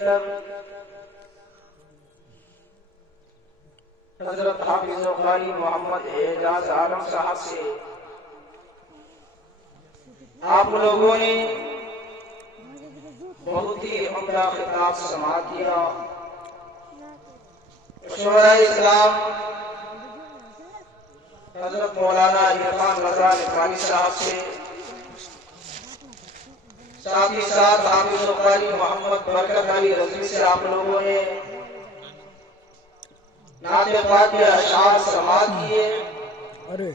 पेशकर हजरत हाफिज कारी मोहम्मद एजाज आलम साहब से आप लोगों ने बहुत ही उम्दा खिताब समाअत किया। शोहरा इस्लाम हजरत मौलाना इरफान रज़ा निकाली साहब से, साथ ही साथ हाफिज कारी मोहम्मद बरकत अली रज़वी से आप लोगों ने नाते पाक के अशआर समाअत किए। अरे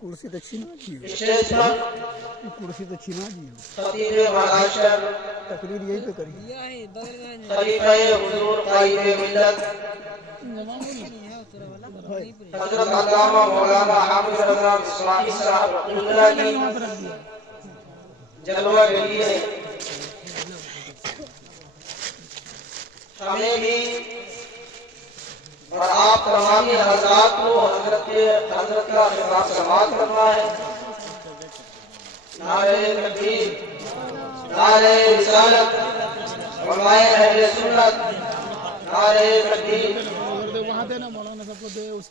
कुर्सी तो छीना जी, स्टेज पर कुर्सी तो छीना जी। खतीब महाराष्ट्र तकरीर यही पे करी खलीफा हुजूर कायद मिल्लत हजरत अल्लामा मौलाना हाफिज रज़ा इस्माइल साहब रहमतुल्लाह की जलवा गई है। हमें भी और आप तमामी हज़रात को हजरत का खिताब समाअत करना है। नारे तकबीर, नारे रिसालत, उलमाए अहले सुन्नत, नारे तकबीर।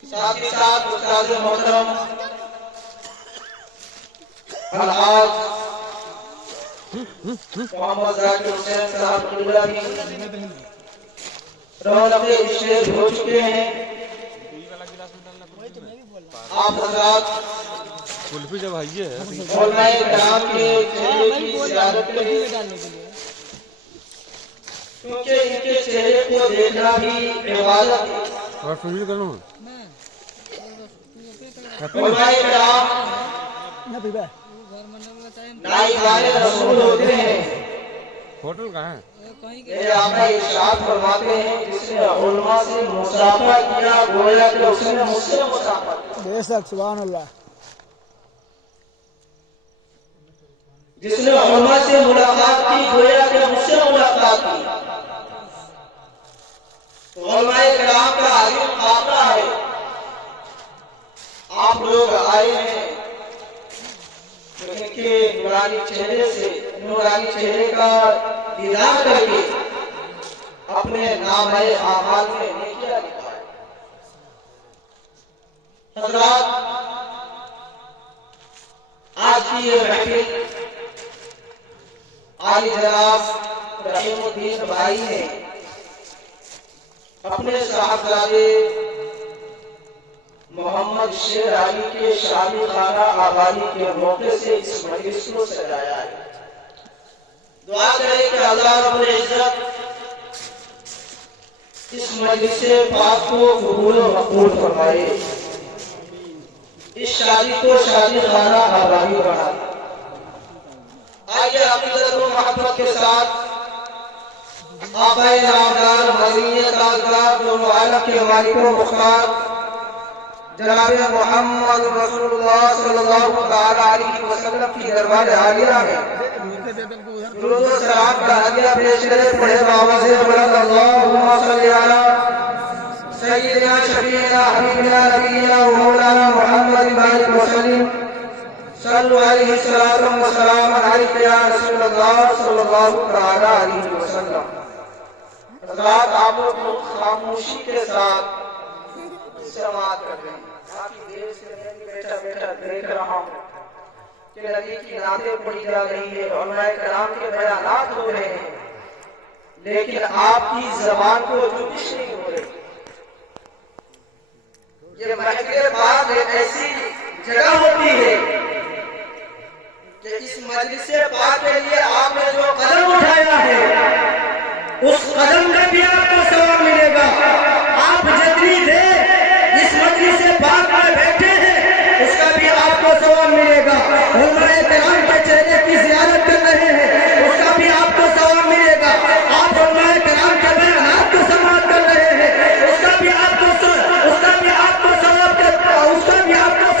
साथ ही साथ उस्ताद मोहतरम अलहाज मोहम्मद जाकिर हुसैन साहब रहमतुल्लाह की रौनक स्टेज हो चुके हैं। आप हज़रात कुल्फी जब आइए उलमाए किराम के चेहरे की ज़ियारत करें, क्योंकि इनके चेहरे को देखना भी इबादत है। और फिर करो उलमाए किराम नाइबाने रसूल होते हैं। होटल कहाँ है? ये आका इरशाद फरमाते हैं, जिसने उलमा से मुसाफा किया गोया कि उसने मुझसे मुसाफा किया। बेशक सुभान अल्लाह। जिसने उलमा से मुलाकात की गोया कि मुझसे मुलाकात की। उलमाए किराम का अजीम काफिला है। आप लोग आए हैं इनके नूरानी चेहरे से, नूरानी चेहरे का दीदार करके अपने नामे आमाल में नेकियां लिखा है। हज़रात, आज की ये महफिल आली जनाब रहीमुद्दीन भाई ने अपने साहबजादे मोहम्मद शेर अली के शादी खाना आबादी के मौके से इस मजलिस को सजाया है। दुआ करें कि अल्लाह रब्बुल इज्जत इस मजलिस पाक को कबूल और मकबूल फरमाए, इस शादी को शादी खाना आबादी बनाए। आइए अक़ीदत और मोहब्बत के साथ आक़ाए नामदार मदीने ताजदार दोनों आलम के मालिक व मुख्तार जनाब मोहम्मद रसूलुल्लाह सल्लल्लाहु तआला अलैहि वसल्लम की दरबार आलिया में दुरूद व सलाम का हदिया पेश करें। पढ़े आवाज़ बुलंद अल्लाहुम्मा सल्ली अला सय्यिदना शफीना हबीबना नबीना व मौलाना मुहम्मद बारिक व सल्लिम सल्लु अलैहि सलातु व सलाम अलैका या रसूलल्लाह सल्लल्लाहु तआला अलैहि वसल्लम। हज़रात, आप लोग खामोशी के साथ समाअत कर रहे हैं। काफी देर से मैं बैठा बैठा देख रहा हूँ कि नबी की नातें पढ़ी जा रही है, उलमाए किराम के बयानात हो रहे हैं, लेकिन आपकी जबान को जुबिश नहीं हो रही। ये महफिल पाक एक ऐसी जगह होती है कि इस मजलिस पाक के लिए आपने जो कदम उठाया है, उस कदम में भी आपको सवाब मिलेगा। आप जितनी देर इस मजलिस पाक में बैठे हैं, उसका भी आपको सवाब मिलेगा। उलमाए किराम के चेहरे की ज़ियारत कर रहे हैं, उसका भी आपको सवाब मिलेगा। आप उलमाए किराम के बयानात को समाअत कर रहे हैं, उसका भी आपको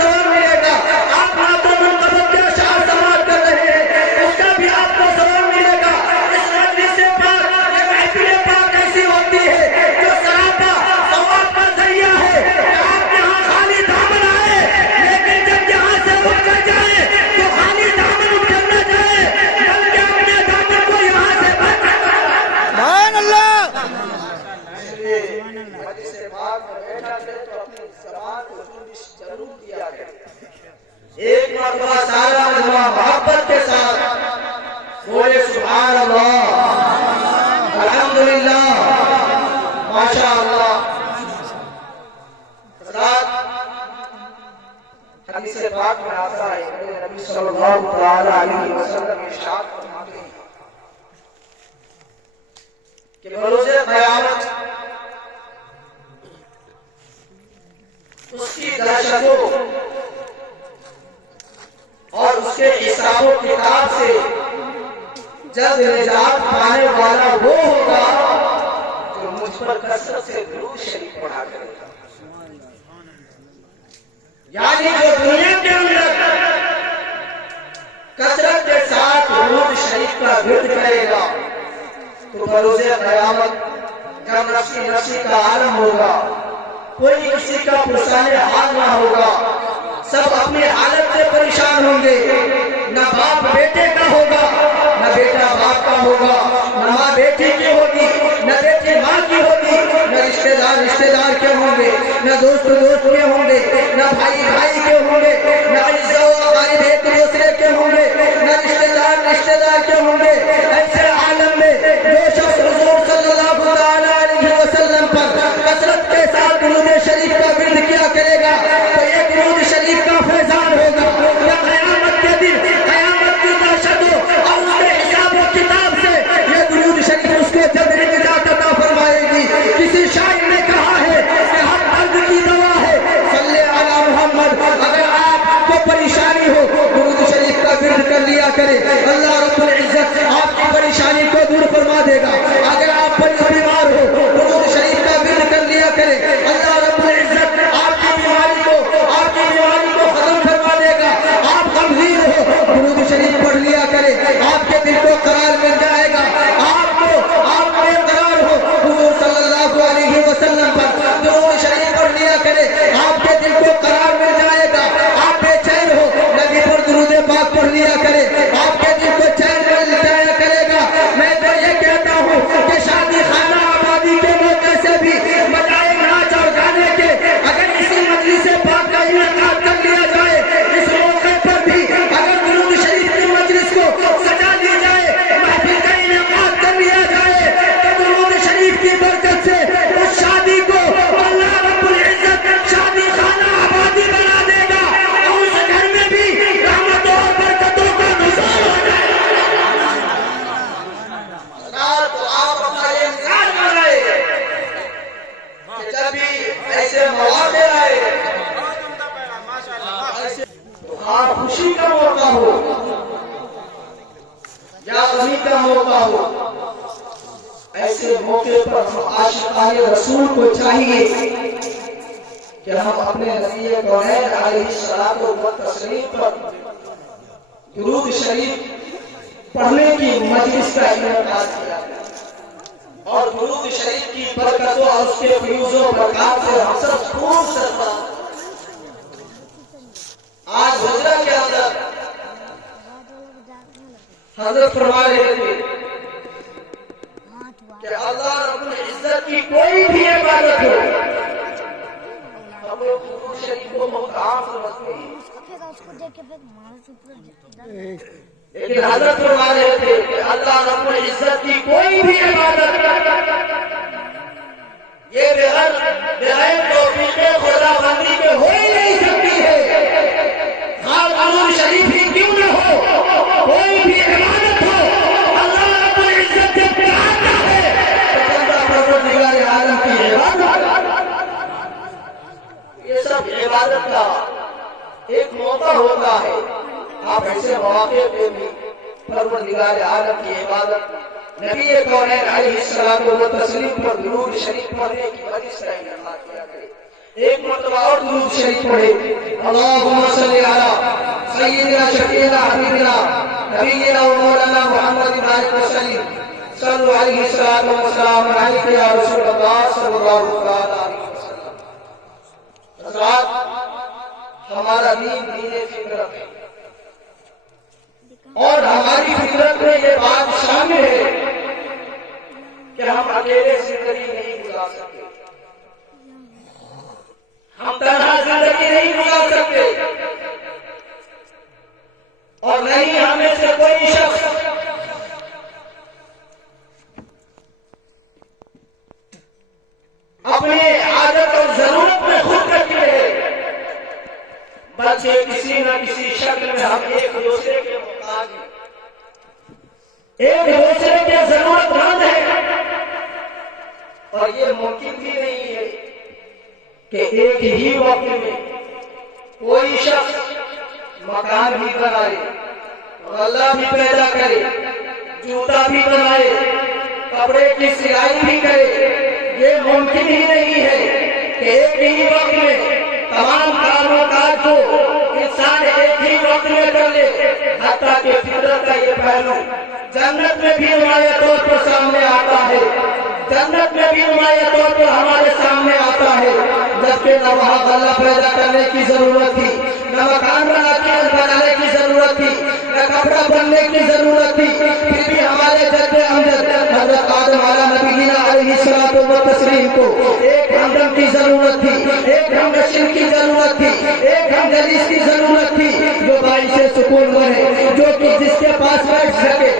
सवाब मिलेगा। आप नातों मुनक़बत के अशआर समाअत कर रहे हैं, उसका भी आपको सवाब मिलेगा। इस मजलिस पाक, ये महफिल पाक ऐसी होती है जो सरापा सवाब का ज़रिया है। आप यहाँ खाली दामन आए, लेकिन जब यहाँ से उठ कर जाए तो खाली दामन उठ कर न जाए, एक मरतबा सारा मजमा मोहब्बत के साथ बोले सुभान अल्लाह, अल्हम्दुलिल्लाह, माशाअल्लाह। हदीस पाक में आता है मेरे नबी सल्लल्लाहु अलैहि वसल्लम इरशाद फरमाते हैं कि बरोज़े क़यामत उसकी दहशतों और उसके हिसाबों किताब से जब निजात पाने वाला वो होगा जो मुझ पर कसरत से दुरूद शरीफ पढ़ा करेगा। यानी जो दुनिया के अंदर कसरत के साथ दुरूद शरीफ का विर्द करेगा तो बरोज़े क़यामत जब नफ्सी नफ्सी का आलम होगा, कोई किसी का पुरसाने हाल ना होगा, सब अपनी हालत से परेशान होंगे। न बाप बेटे का होगा, न बेटा बाप का होगा, न माँ बेटी की होगी, न बेटी माँ की होगी, न रिश्तेदार रिश्तेदार के होंगे, न दोस्त दोस्त के होंगे, न भाई भाई के होंगे, न गरीब एक दूसरे के होंगे, न रिश्तेदार रिश्तेदार के होंगे। ऐसे आलम में जो शख्स हुजूर सल्लल्लाहु अलैहि वसल्लम पर कसरत के साथ दुरूद शरीफ का विर्द किया करेगा तो एक दुरूद शरीफ का फैजान होगा। या क़यामत के दिन क़यामत की दहशत और उसके हिसाब व किताब से ये दुरूद शरीफ उसको जल्दी निजात अता फरमाएगी। किसी शायर ने कहा है कि हर दर्द की दवा है सल्ले अला मोहम्मद। अगर आपको परेशानी हो दुरूद शरीफ का विर्द कर लिया करे, अल्लाह रब्बुल इज्जत आपकी परेशानी को दूर फरमा देगा। अगर आप बीमार हो दुरूद शरीफ का विर्द कर लिया करे, अल्लाह रब्बुल इज्जत आपकी बीमारी को खत्म फरमा देगा। आप गमगीन हो दुरूद शरीफ पढ़ लिया करे, आपके दिल को करार मिल जाएगा। आप बेकरार हो हुजूर सल्लल्लाहु अलैहि वसल्लम पर दुरूद शरीफ पढ़ लिया करे, आपके दिल को करार मिल जाएगा। आप बेचैन हो नबी पर दुरूद पाक पढ़ लिया करे, आपके दिल को चैन मिल जाया करेगा। मैं तो ये कहता हूँ कि शादी खाना आबादी के मौके से भी बजाय नाच और गाने के अगर इसी मजलिस पाक का इनेकाद कर लिया जाए, इस मौके पर भी अगर दुरूद शरीफ की मजलिस को सजा दी जाए, महफिल का इनेकाद कर लिया जाए तो दुरूद शरीफ की बरकत से उस शादी को अल्लाह रब्बुल इज्जत शादी खाना आबादी बना देगा और उस घर में भी रहमतों और बरकतों का नुज़ूल हो जाएगा। तो आप अपना ये इंतजार कर रहे कि जब भी ऐसे मौके आए तो आप खुशी का मौका हो या गमी का मौका हो, ऐसे मौके पर हम आशिक़ाने रसूल को चाहिए कि हम अपने नबी कौनैन अलैहिस्सलातु व तस्लीम पर दुरूद शरीफ पढ़ने की मजलिस का इनेकाद किया और दुरूद शरीफ की बरकतों और उसके फ्यूज़ों बरकत से हम सब खूब सरफराज। आज हुजरा के अंदर हजरत फरमा रहे थे कि अल्लाह रब्बुल इज्जत की कोई भी इबादत हो, हम लोग दुरूद शरीफ को बहुत आम समझते हैं, लेकिन हजरत फरमा रहे थे कि अल्लाह रब्बुल इज्जत की कोई भी इबादत ये बगैर तौफीक़े खुदाबंदी के हो ही नहीं सकती है। दुरूद शरीफ ही क्यों न हो, कोई भी इबादत हो, अल्लाह रब्बुल इज्जत जब चाहता है तो बंदा परवरदिगार आलम की इबादत, ये सब इबादत का एक मौका होता है। आप ऐसे मौके पे भी परवरदिगार आलम की इबादत नबी कौनैन अलैहिस्सलातु व तस्लीम पर दुरूद शरीफ पढ़ने की मजलिस का इनेकाद किया करे। एक मरतबा और दुरूद शरीफ पढ़े, अल्लाहुम्मा सल्ली अला सय्यिदिना शफीना हबीबिना नबीना व मौलाना मुहम्मद बारिक वसल्लिम सल्लल्लाहु अलैहि वसल्लम अलैका या रसूल अल्लाह सल्लल्लाहु अलैहि वसल्लम। हज़रात, हमारा दीन दीन फितरत है और हमारी फितरत में ये बात शामिल है कि हम अकेले जिंदगी नहीं गुजार सकते, हम तन्हा जिंदगी नहीं गुजार सकते। और नहीं हमें से कोई शख्स अपने आदत और जरूरत में खुद करती है, बल्कि किसी न किसी शक्ल में हम एक दूसरे के मुहताज हैं, एक दूसरे के जरूरतमंद हैं। और ये मुमकिन भी नहीं है कि एक ही वक्त में कोई शख्स मकान भी बनाए, गल्ला भी पैदा करे, जूता भी बनाए, कपड़े की सिलाई भी करे। ये मुमकिन ही नहीं है कि एक ही वक्त में तमाम कामों काज को इंसान एक ही वक्त में कर ले। हत्ता कि फितरत का ये पहलू जन्नत में भी नुमाया तौर पर सामने आता है, जन्नत में भी नुमाया तौर पर हमारे सामने आता है। जबकि न वहाँ गल्ला पैदा करने की जरूरत थी, न मकान बनाने की जरूरत थी, न कपड़ा बनने की जरूरत थी, फिर भी हमारे जद्दे अमजद हजरत आदम आला नबीना अलैहिस्सलातु व तस्लीम को एक हमदम की जरूरत थी, एक हमनशीन की जरूरत थी, एक हमदलीस की जरूरत थी, जो बाइसे सुकून बने, जो कि जिसके पास बैठ सके,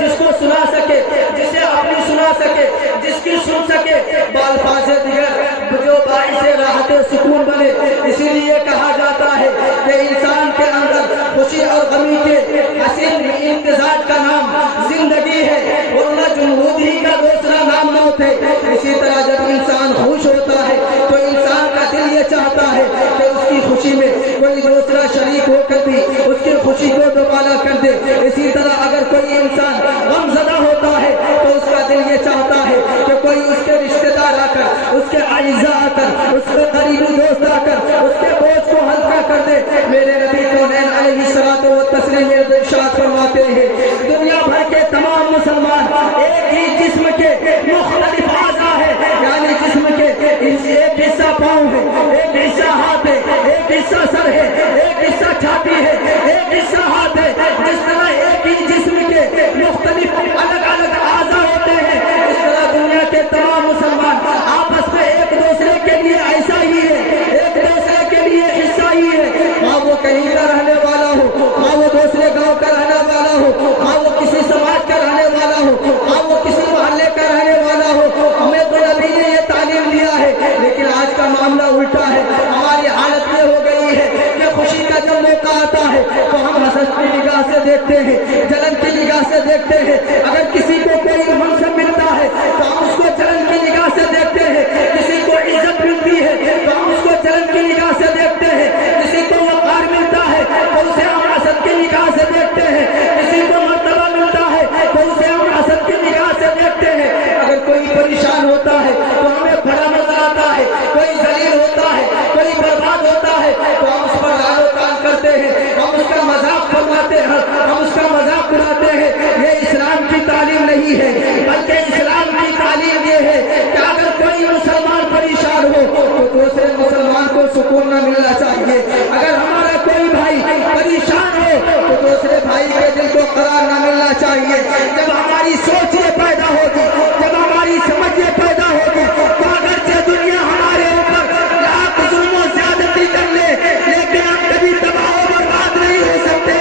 जिसको सुना सके, जिसे अपनी सुना सके, जिसकी सुन सके, बालफाज़े दिगर जो बाइसे राहत सुकून बने। इसीलिए कहा जाता है कि इंसान के अंदर खुशी और गमी के हसीन इम्तिजाज का नाम जिंदगी है, वरना जुनूदी का दूसरा नाम मौत है। इसी तरह जब इंसान खुश होता है तो इंसान का दिल ये चाहता है कि उसकी खुशी में कोई दूसरा शरीक होकर भी उसकी खुशी को दोबारा कर दे। इसी तरह अगर कोई इंसान गमज़दा होता है तो उसका दिल ये चाहता है कि कोई उसके रिश्तेदार आकर, उसके आइज़ा आकर, उसके करीबी दोस्त आकर उसके बोझ को हल्का कर दे। मेरे नबी कौनैन अलैहिस्सलातु व तस्लीम इरशाद फरमाते हैं, दुनिया भर के तमाम मुसलमान एक ही जिस्म के मुख्तलिफ आज़ा है, यानी जिस्म के एक हिस्सा पाँव है, एक हिस्सा हाथ है, एक हिस्सा सर है, एक हिस्सा छाती है, एक हिस्सा हाथ है। जिस तरह एक ही जिस्म के मुख्तलिफ अलग अलग आज़ा होते हैं, इस तरह दुनिया के तमाम मुसलमान आपस में एक दूसरे के लिए ऐसा ही है, एक दूसरे के लिए हिस्सा ही है। हाँ वो कहीं का रहने वाला हो, हाँ वो दूसरे गांव का रहने वाला हो, हाँ वो किसी समाज का रहने वाला हो, हाँ वो किसी मोहल्ले का रहने वाला हो। हमें तो नबी ने ये तालीम दिया है, लेकिन आज का मामला उल्टा है। हमारी हालत ये हो गई है कि खुशी का जब मौका आता है तो हम हसद की निगाह से देखते हैं, जलन की निगाह से देखते हैं। अगर किसी को कोई मनसब मिलता है तो हम उसको जलन की निगाह से देखते हैं, किसी को इज्जत मिलती है तो हम उसको जलन की निगाह से देखते हैं, किसी को वक़ार मिलता है तो उसे हम हसद की निगाह से देखते हैं, किसी को मर्तबा मिलता है तो उसे हम हसद की निगाह से देखते हैं। अगर कोई परेशान होता है तो हमें बड़ा नजर आता है, कोई जलील होता है, कोई बर्बाद होता है तो हम उस पर लानो तान करते हैं, हम उसका मजाक फरमाते हैं, हम उसका मजाक उड़ाते हैं। ये इस्लाम की तालीम नहीं है, बल्कि इस्लाम की तालीम ये है कि अगर कोई मुसलमान परेशान हो तो दूसरे मुसलमान को सुकून न मिलना चाहिए। अगर हमारा कोई भाई परेशान हो तो दूसरे भाई के दिल को करार न मिलना चाहिए। जब हमारी सोच ये पैदा होगी, जब हमारी समझ ये पैदा होगी तो अगरचे दुनिया हमारे ऊपर लाख जुल्म ज्यादती कर ले, लेकिन हम कभी तबाह और बर्बाद नहीं हो सकते।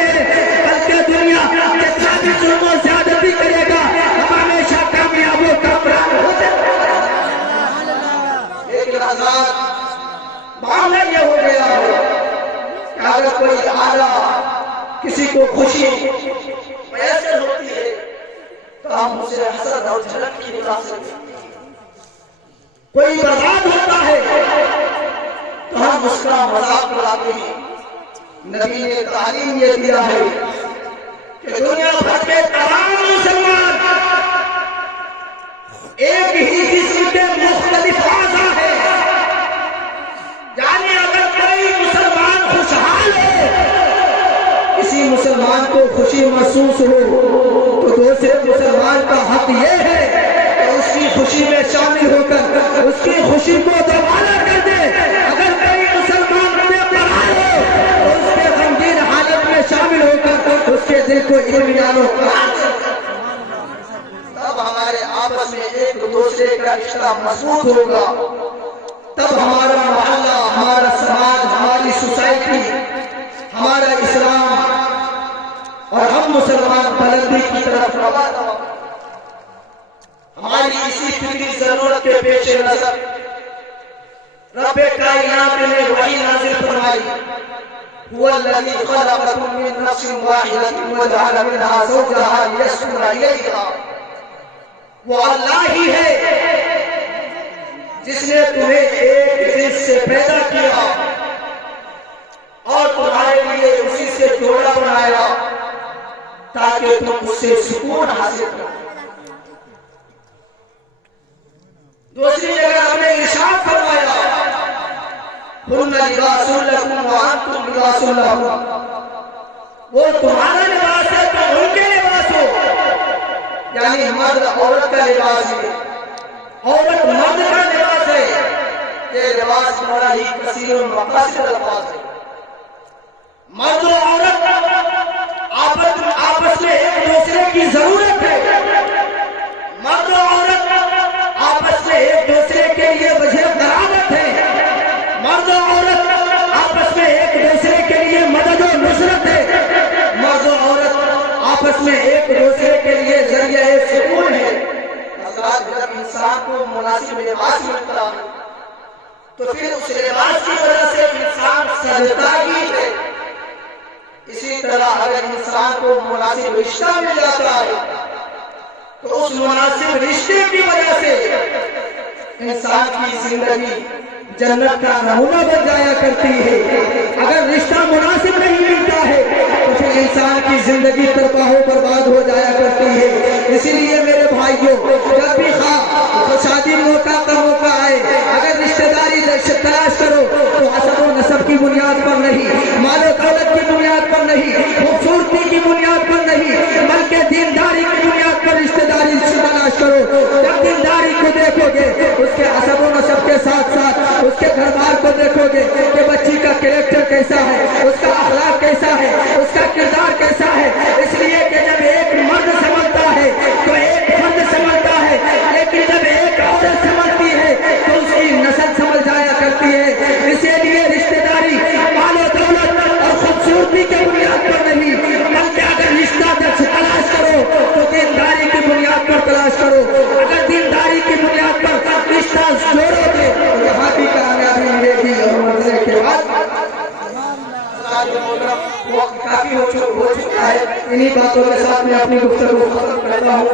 बल्कि दुनिया कितना भी जुल्म ज्यादती करेगा हम हमेशा कामयाब हो कामयाब होते। लेकिन आजाद मामला ये हो गया है कि अगर कोई आला किसी को खुशी मैसर होती है तो हम उसे हसद और जलन की निगाह से देखते हैं। कोई बर्बाद होता है तो हम उसका मजाक उड़ाते हैं। नबी ने तालीम ये दिया है कि दुनिया भर के तमाम मुसलमान एक ही जिस्म के मुख्तलिफ आज़ा है, यानी अगर कोई मुसलमान खुशहाल हो, किसी मुसलमान को खुशी महसूस हो तो दूसरे मुसलमान का हक ये है कि उसकी खुशी में शामिल होकर उसकी खुशी को दोबारा कर दे। अगर कोई मुसलमान बेपराह हो तो उसके गमगीन हालत में शामिल होकर उसके दिल को इत्मीनान तब हमारे आपस में एक दूसरे का रिश्ता मजबूत होगा। तब हमारा मोहल्ला, हमारा समाज, हमारी सोसाइटी, हमारा इस्लाम और हम मुसलमान बुलंदी की तरफ रवाना। हमारी इसी फिक्री जरूरत के पेश नजर रब्बे कायनात ने वही नाज़िल फरमाई, हुवल्लज़ी खलक़कुम मिन नफ्सिन वाहिदतिन व जअल मिनहा ज़ौजहा लियस्कुना इलैहा। वो अल्लाह ही है जिसने तुम्हें एक जिन्स से पैदा किया और तुम्हारे लिए उसी से जोड़ा बनाया ताकि तुम उससे सुकून हासिल करो। दूसरी जगह हमने इरशाद फरमाया, हुन्ना लिबासुन लकुम व अंतुम लिबासुन लहुम। वो तुम्हारा लिबास है तो उनके लिबास हो, यानी मर्द औरत का लिबास है, औरत मर्द का लिबास है। ये लिबास बड़ा ही कसीर मकासिद अल्फाज है। मर्द और औरत आपस में एक दूसरे की जरूरत है। मर्द और औरत आपस में एक दूसरे के लिए वजह करामत है। मर्द और औरत आपस में एक दूसरे के लिए मदद और नुसरत है। मर्द और औरत आपस में एक दूसरे के लिए जरिया सुकून है। जब इंसान को मुनासिब लिबास मिलता है तो फिर उस लिबास की वजह से इंसान सजता ही है। इसी तरह अगर इंसान को मुनासिब रिश्ता मिल जाता है तो उस मुनासिब रिश्ते की वजह से इंसान की जिंदगी जन्नत का नमूना बन जाया करती है। अगर रिश्ता मुनासिब नहीं मिलता है तो फिर इंसान की जिंदगी तरफाहों बर्बाद हो जाया करती है। इसीलिए मेरे भाइयों, जब भी शादी मौका का मौका आए, अगर रिश्तेदारी तलाश करो तो हसब और नसब की बुनियाद पर नहीं, मालो दौलत की बुनियाद पर नहीं, खूबसूरती की बुनियाद पर नहीं, बल्कि दीनदारी की बुनियाद पर रिश्तेदारी तलाश करो। जब दीनदारी को देखोगे, उसके हसब और नसब के साथ साथ उसके घर बार को देखोगे कि बच्ची का कैरेक्टर कैसा है, उसका अखलाक कैसा है, उसका किरदार कैसा है। इसलिए कि जब एक मर्द समझता है तो एक फर्द समझता है, लेकिन जब एक औरत समझती है तो उसकी नस्ल समझ जाया करती है। इसीलिए रिश्तेदारी मालो दौलत और खूबसूरती के बुनियाद पर नहीं, बल्कि अगर रिश्ता तलाश करो तो दीनदारी की बुनियाद पर तलाश करो। अगर दीनदारी की बुनियाद पर रिश्ता जोड़ोगे तो यहाँ भी कामयाबी मिलेगी। और मरने के बाद वक्त काफी हो चुका है। इन्हीं बातों के साथ मैं अपनी गुफ्तगू खत्म करता हूँ।